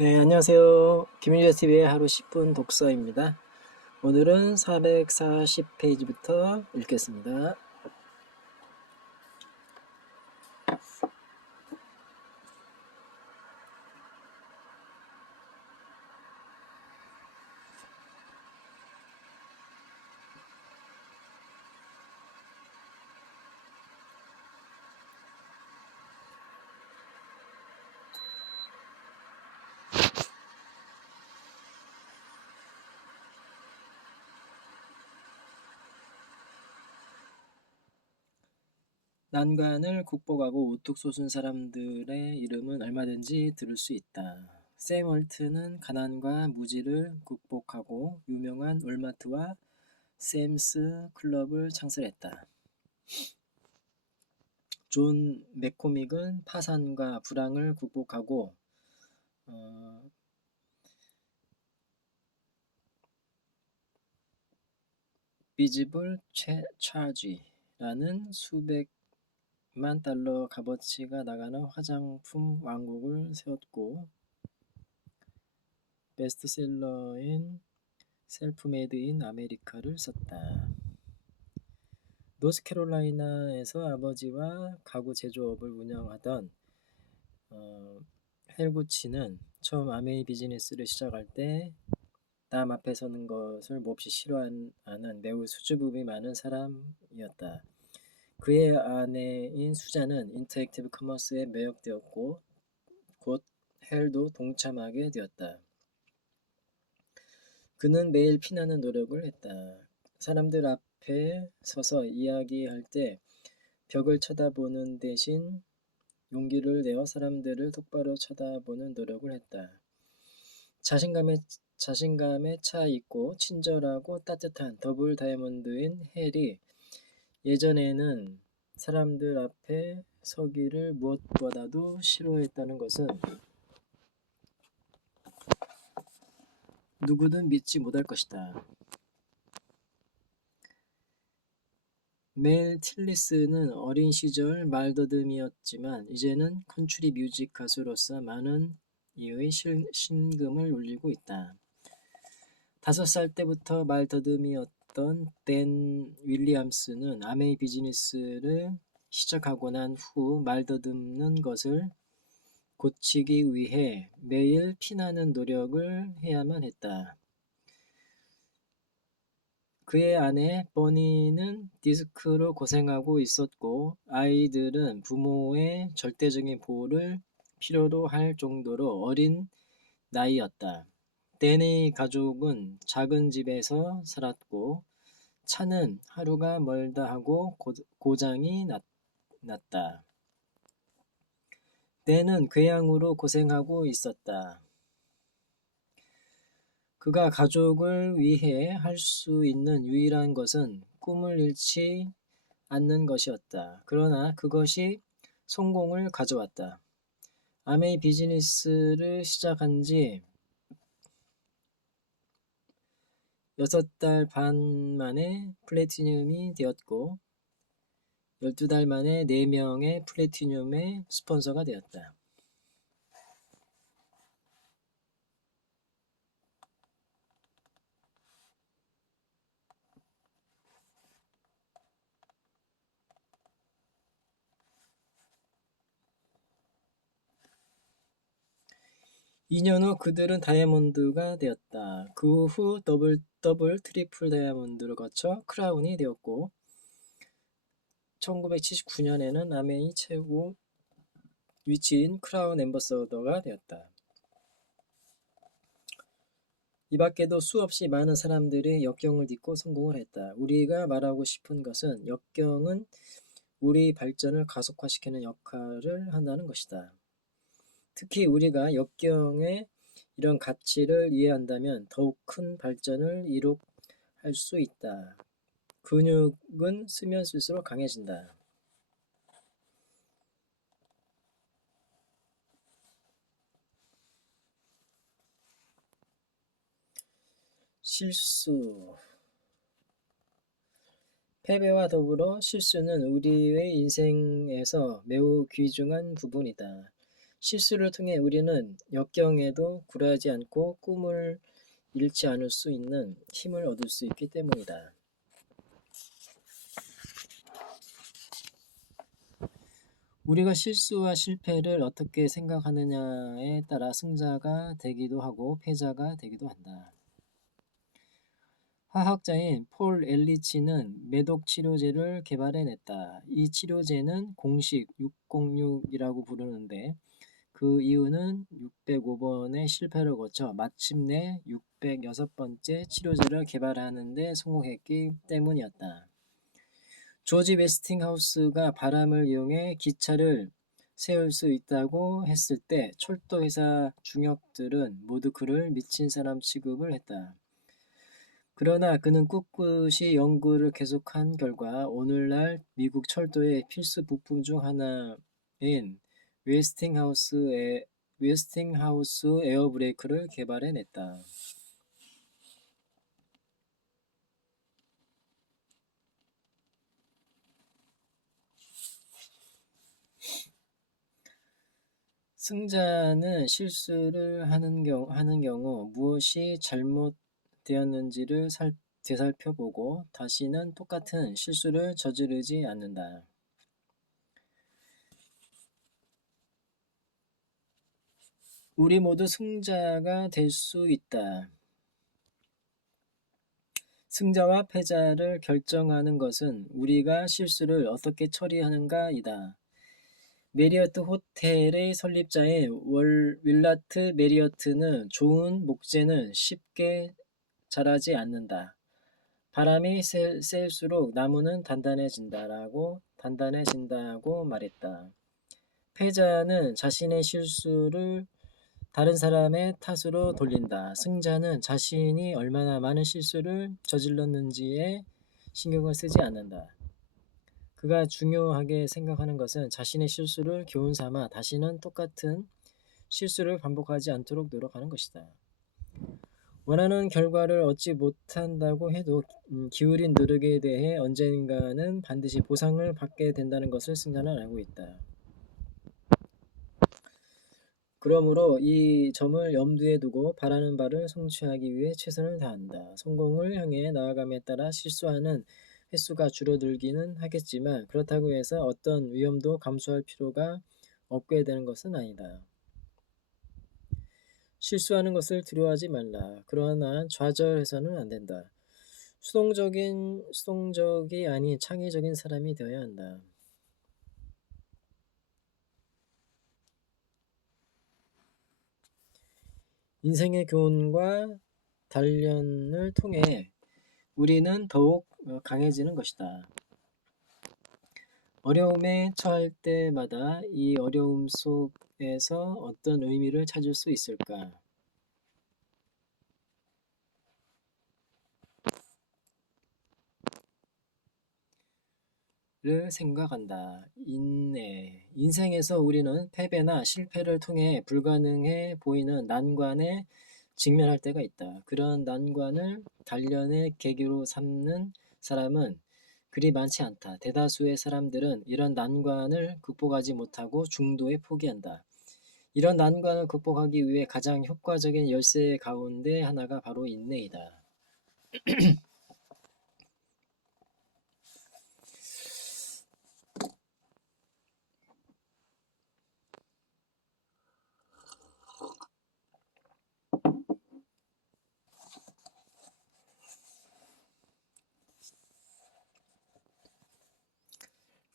네, 안녕하세요. 김유재TV의 하루 10분 독서입니다. 오늘은 440페이지부터 읽겠습니다. 난관을 극복하고 우뚝 솟은 사람들의 이름은 얼마든지 들을 수 있다. 샘 월트는 가난과 무지를 극복하고 유명한 월마트와 샘스 클럽을 창설했다. 존 맥코믹은 파산과 불황을 극복하고 비지블 차지라는 수백만 달러 값어치가 나가는 화장품 왕국을 세웠고 베스트셀러인 셀프메이드 인 아메리카를 썼다. 노스캐롤라이나에서 아버지와 가구 제조업을 운영하던 헬구치는 처음 아메이 비즈니스를 시작할 때 남 앞에 서는 것을 몹시 싫어하는 매우 수줍음이 많은 사람이었다. 그의 아내인 수잔은 인터랙티브 커머스에 매혹되었고 곧 헬도 동참하게 되었다. 그는 매일 피나는 노력을 했다. 사람들 앞에 서서 이야기할 때 벽을 쳐다보는 대신 용기를 내어 사람들을 똑바로 쳐다보는 노력을 했다. 자신감에 차 있고 친절하고 따뜻한 더블 다이아몬드인 헬이 예전에는 사람들 앞에 서기를 무엇보다도 싫어했다는 것은 누구든 믿지 못할 것이다. 멜 틸리스는 어린 시절 말더듬이었지만 이제는 컨트리 뮤직 가수로서 많은 이의 신금을 울리고 있다. 5살 때부터 말더듬이었던 댄 윌리엄스는 아메이 비즈니스를 시작하고 난 후 말더듬는 것을 고치기 위해 매일 피나는 노력을 해야만 했다. 그의 아내 버니는 디스크로 고생하고 있었고 아이들은 부모의 절대적인 보호를 필요로 할 정도로 어린 나이였다. 댄의 가족은 작은 집에서 살았고 차는 하루가 멀다 하고 고장이 났다. 댄은 궤양으로 고생하고 있었다. 그가 가족을 위해 할 수 있는 유일한 것은 꿈을 잃지 않는 것이었다. 그러나 그것이 성공을 가져왔다. 아메이 비즈니스를 시작한 지 6달 반 만에 플래티넘이 되었고 12달 만에 4명의 플래티넘의 스폰서가 되었다. (2년) 후 그들은 다이아몬드가 되었다. 그 후 더블, 트리플 다이아몬드를 거쳐 크라운이 되었고 1979년에는 아메이 최고 위치인 크라운 앰버서더가 되었다. 이 밖에도 수없이 많은 사람들이 역경을 딛고 성공을 했다. 우리가 말하고 싶은 것은 역경은 우리 발전을 가속화시키는 역할을 한다는 것이다. 특히 우리가 역경의 이런 가치를 이해한다면 더욱 큰 발전을 이룩할 수 있다. 근육은 쓰면 쓸수록 강해진다. 실수. 패배와 더불어 실수는 우리의 인생에서 매우 귀중한 부분이다. 실수를 통해 우리는 역경에도 굴하지 않고 꿈을 잃지 않을 수 있는 힘을 얻을 수 있기 때문이다. 우리가 실수와 실패를 어떻게 생각하느냐에 따라 승자가 되기도 하고 패자가 되기도 한다. 화학자인 폴 엘리치는 매독 치료제를 개발해냈다. 이 치료제는 공식 606이라고 부르는데 그 이유는 605번의 실패를 거쳐 마침내 606번째 치료제를 개발하는 데 성공했기 때문이었다. 조지 웨스팅하우스가 바람을 이용해 기차를 세울 수 있다고 했을 때 철도회사 중역들은 모두 그를 미친 사람 취급을 했다. 그러나 그는 꿋꿋이 연구를 계속한 결과 오늘날 미국 철도의 필수 부품 중 하나인 웨스팅하우스 에어브레이크를 개발해냈다. 승자는 실수를 하는 경우 무엇이 잘못되었는지를 되살펴보고 다시는 똑같은 실수를 저지르지 않는다. 우리 모두 승자가 될 수 있다. 승자와 패자를 결정하는 것은 우리가 실수를 어떻게 처리하는가이다. 메리어트 호텔의 설립자인 윌라트 메리어트는 좋은 목재는 쉽게 자라지 않는다. 바람이 셀수록 나무는 단단해진다고 말했다. 패자는 자신의 실수를 다른 사람의 탓으로 돌린다. 승자는 자신이 얼마나 많은 실수를 저질렀는지에 신경을 쓰지 않는다. 그가 중요하게 생각하는 것은 자신의 실수를 교훈 삼아 다시는 똑같은 실수를 반복하지 않도록 노력하는 것이다. 원하는 결과를 얻지 못한다고 해도 기울인 노력에 대해 언젠가는 반드시 보상을 받게 된다는 것을 승자는 알고 있다. 그러므로 이 점을 염두에 두고 바라는 바를 성취하기 위해 최선을 다한다. 성공을 향해 나아감에 따라 실수하는 횟수가 줄어들기는 하겠지만 그렇다고 해서 어떤 위험도 감수할 필요가 없게 되는 것은 아니다. 실수하는 것을 두려워하지 말라. 그러나 좌절해서는 안 된다. 수동적이 아닌 창의적인 사람이 되어야 한다. 인생의 교훈과 단련을 통해 우리는 더욱 강해지는 것이다. 어려움에 처할 때마다 이 어려움 속에서 어떤 의미를 찾을 수 있을까? 를 생각한다. 인생에서 우리는 패배나 실패를 통해 불가능해 보이는 난관에 직면할 때가 있다. 그런 난관을 단련의 계기로 삼는 사람은 그리 많지 않다. 대다수의 사람들은 이런 난관을 극복하지 못하고 중도에 포기한다. 이런 난관을 극복하기 위해 가장 효과적인 열쇠 가운데 하나가 바로 인내이다.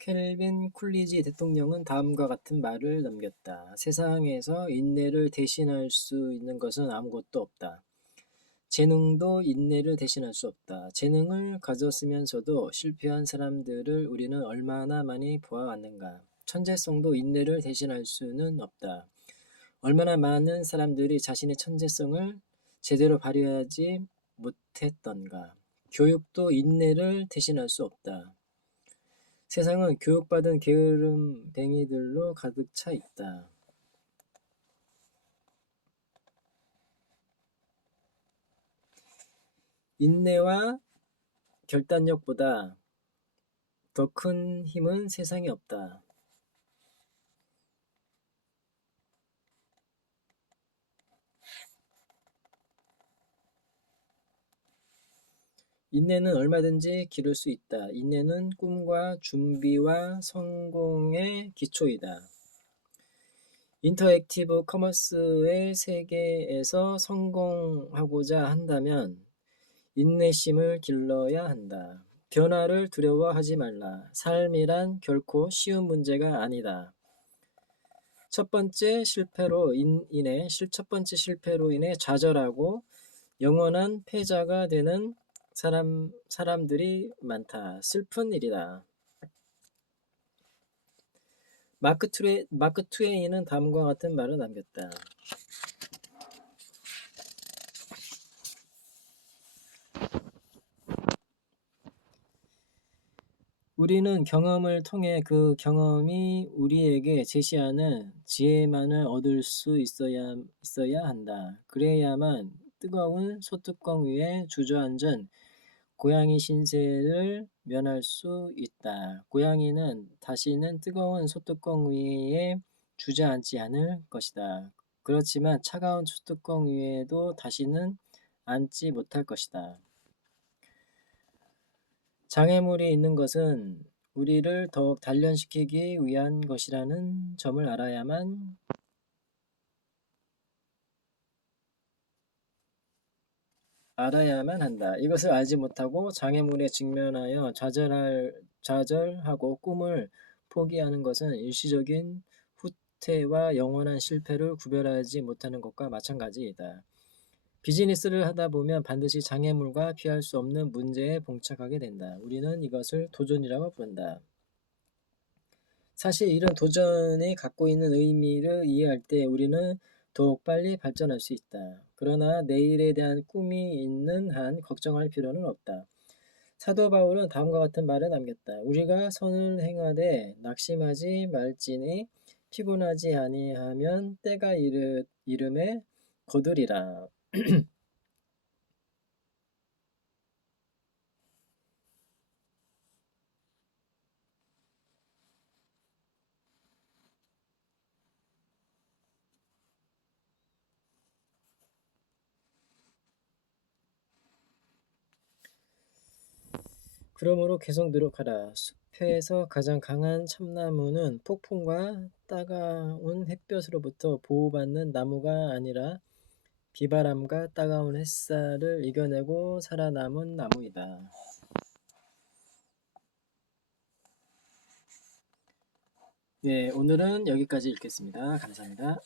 켈빈 쿨리지 대통령은 다음과 같은 말을 남겼다. 세상에서 인내를 대신할 수 있는 것은 아무것도 없다. 재능도 인내를 대신할 수 없다. 재능을 가졌으면서도 실패한 사람들을 우리는 얼마나 많이 보아왔는가. 천재성도 인내를 대신할 수는 없다. 얼마나 많은 사람들이 자신의 천재성을 제대로 발휘하지 못했던가. 교육도 인내를 대신할 수 없다. 세상은 교육받은 게으름뱅이들로 가득 차 있다. 인내와 결단력보다 더 큰 힘은 세상에 없다. 인내는 얼마든지 기를 수 있다. 인내는 꿈과 준비와 성공의 기초이다. 인터액티브 커머스의 세계에서 성공하고자 한다면 인내심을 길러야 한다. 변화를 두려워하지 말라. 삶이란 결코 쉬운 문제가 아니다. 첫 번째 실패로 인해 좌절하고 영원한 패자가 되는 사람들이 많다. 슬픈 일이다. 마크 트웨인은 다음과 같은 말을 남겼다. 우리는 경험을 통해 그 경험이 우리에게 제시하는 지혜만을 얻을 수 있어야 한다. 그래야만 뜨거운 소뚜껑 위에 주저앉은 고양이 신세를 면할 수 있다. 고양이는 다시는 뜨거운 소뚜껑 위에 주저앉지 않을 것이다. 그렇지만 차가운 소뚜껑 위에도 다시는 앉지 못할 것이다. 장애물이 있는 것은 우리를 더욱 단련시키기 위한 것이라는 점을 알아야만 한다. 이것을 알지 못하고 장애물에 직면하여 좌절하고 꿈을 포기하는 것은 일시적인 후퇴와 영원한 실패를 구별하지 못하는 것과 마찬가지이다. 비즈니스를 하다 보면 반드시 장애물과 피할 수 없는 문제에 봉착하게 된다. 우리는 이것을 도전이라고 부른다. 사실 이런 도전이 갖고 있는 의미를 이해할 때 우리는 더욱 빨리 발전할 수 있다. 그러나 내일에 대한 꿈이 있는 한 걱정할 필요는 없다. 사도 바울은 다음과 같은 말을 남겼다. 우리가 선을 행하되 낙심하지 말지니 피곤하지 아니하면 때가 이름에 거두리라. 그러므로 계속 노력하라. 숲에서 가장 강한 참나무는 폭풍과 따가운 햇볕으로부터 보호받는 나무가 아니라 비바람과 따가운 햇살을 이겨내고 살아남은 나무이다. 네, 오늘은 여기까지 읽겠습니다. 감사합니다.